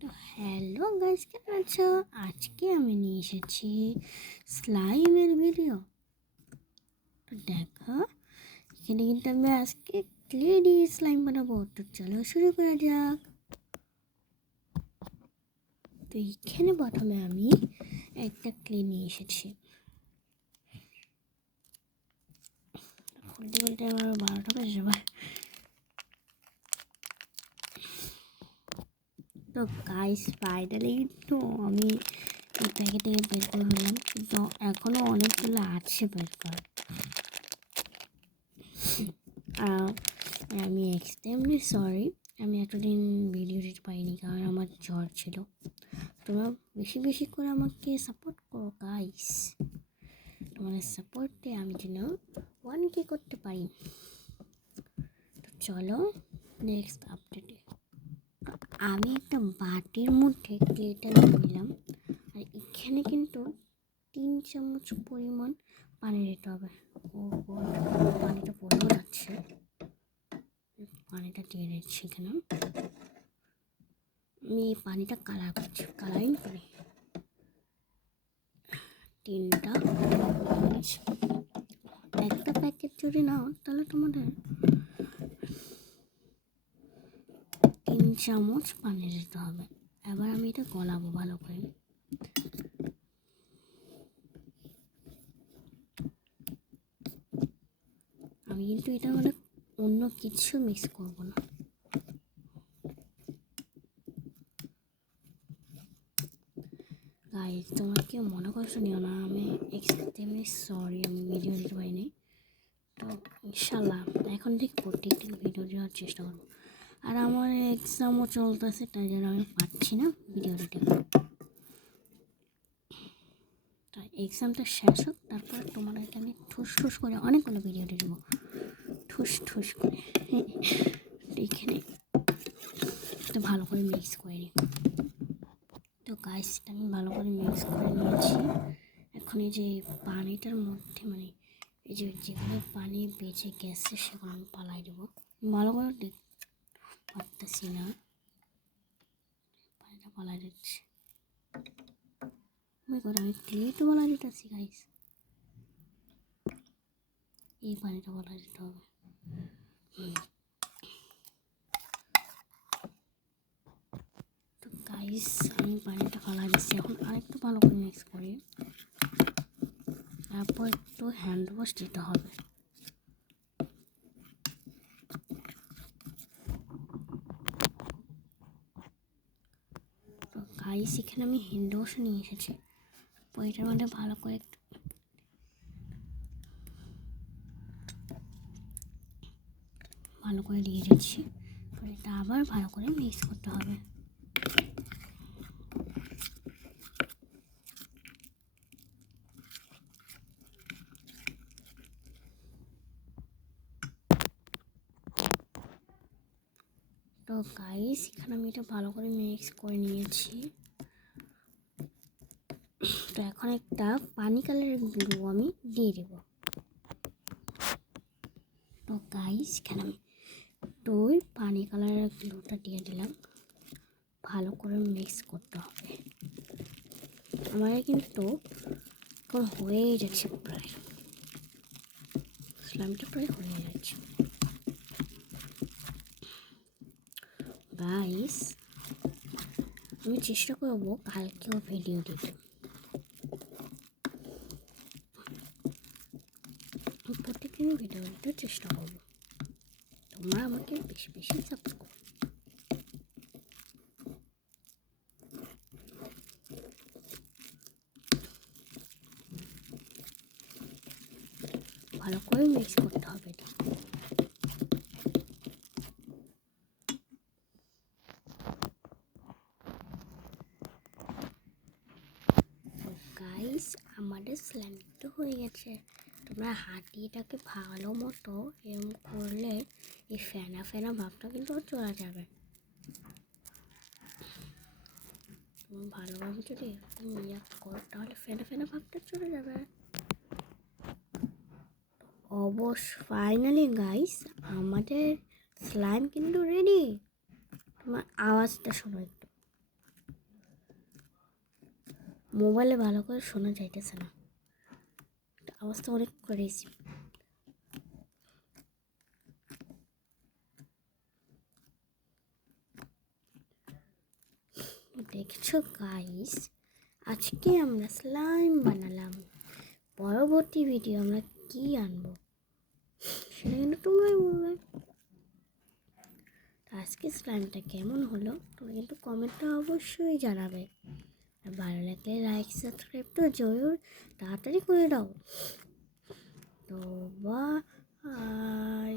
তো hello guys, কেমন আছো? আজকে আমি নিয়ে এসেছি স্লাইমের ভিডিও। তো দেখো, এখানে কিন্তু আমি আজকে ক্লে দিয়ে স্লাইম বানাবো। তো চলো শুরু করা যাক। তো এখানে প্রথমে আমি একটা ক্লে নিয়ে এসেছি। খুলতে খুলতে আমার 12টা বেজে যাবে। তো গাইস ফাইনালি কিন্তু আমি এই প্যাকেটে বের করে ফেললাম, কিন্তু এখনও অনেকগুলো আছে বের করা। আমি এক্সট্রিমলি সরি, আমি এতদিন ভিডিও দিতে পারিনি কারণ আমার জ্বর ছিল। তোমরা বেশি বেশি করে আমাকে সাপোর্ট করো গাইস। তোমাদের সাপোর্টে আমি যেন 1K করতে পারি। তো চলো নেক্সট আপডেটে। আমি একটা বাটির মধ্যে ক্লেটা নিলাম, আর এখানে কিন্তু 3 চামচ পরিমাণ পানি দিতে হবে। ও পানিটা পড়েও যাচ্ছে, পানিটা দিয়ে দিচ্ছি এখানে। আমি এই পানিটা কালার করছি, কালারিং করি। 3টা একটা প্যাকেট যদি নাও তাহলে তোমাদের 3 চামচ পানি দিতে হবে। এবার আমি এটা গলাবো ভালো করে। আমি কিন্তু এটা মানে অন্য কিছু মিক্স করব না। গাইস, তোমরা কেউ মনে করছো নিও না, আমি এক্সট্রিমলি সরি, আমি ভিডিও দিতে পারিনি। তো ইনশাল্লাহ এখন থেকে প্রত্যেকদিন ভিডিও দেওয়ার চেষ্টা করবো। আর আমার এক্সামও চলতেছে, তাই জন্য আমি পাচ্ছি না ভিডিও দিতে। তাই এক্সামটা শেষ হোক, তারপর তোমাদেরকে আমি ঠুস ঠুস করে অনেকগুলো ভিডিও দিয়ে দেবো, ঠুস ঠুস করে। এখানে তো ভালো করে মিক্স করে নিই। তো গাইসটা আমি ভালো করে মিক্স করে নিয়েছি। এখন এই যে পানিটার মধ্যে মানে এই যে যেগুলো পানি বেঁচে গেছে সেগুলো আমি পালাই দেবো। ভালো করে পারতেছি না, পানিটা পালাই দিচ্ছি। আমি ক্লিয়ার তো পালাই দিতেছি গাইস, এই পানিটা পালাই দিতে হবে। তো গাইস আমি পানিটা ফালাই দিচ্ছি, এখন আরেকটু ভালো করে মিক্স করি। তারপর একটু হ্যান্ড ওয়াশ দিতে হবে। তো গাইস এখানে আমি হ্যান্ড ওয়াশ নিয়ে এসেছি, তো এটার মধ্যে ভালো করে দিয়ে দিচ্ছি। এটা আবার ভালো করে মিক্স করতে হবে। তো গাইস এখানে আমি এটা ভালো করে মিক্স করে নিয়েছি। তো এখন একটা পানি কালারের গ্লু আমি দিয়ে দেব। তো গাইস এখানে আমি পানি কালারের গ্লুটা দিয়ে দিলাম, ভালো করে মিক্স করতে হবে। আমার কিন্তু এখন হয়েই যাচ্ছে, প্রায় স্লাইমটা প্রায় হয়ে যাচ্ছে। গাইস আমি চেষ্টা করবো কালকেও ভিডিও দিতে, প্রত্যেকদিন ভিডিও দিতে চেষ্টা করবো। তোমরা আমাকে বেশি বেশি সাপোর্ট করো। ভালো করে মিক্স করতে হবে এটা। গাইস আমাদের স্লাইম তো হয়ে গেছে। তোমরা হাতিটাকে ভালো মতো এরকম করলে এই ফেনা ফেনা ভাবটা কিন্তু চলে যাবে। তুমি ভালোভাবে যদি ইয়া করো তাহলে ফেনা ফেনা ভাবটা চলে যাবে। অবশ্য ফাইনালি গাইস আমাদের স্লাইম কিন্তু রেডি। তোমার আওয়াজটা শোনো একটু। মোবাইলে ভালো করে শোনা যাইতেছে না, আওয়াজটা অনেক করেছি। দেখছো গাইস, আজকে আমরা স্লাইম বানালাম। পরবর্তী ভিডিও আমরা কি আনবো সেটা কিন্তু তোমরাই বলবে। আজকে স্লাইমটা কেমন হলো তোমরা কিন্তু কমেন্টে অবশ্যই জানাবে। আর ভালো লাগলে লাইক সাবস্ক্রাইব তো জরুর তাড়াতাড়ি করে দাও। তো বাই।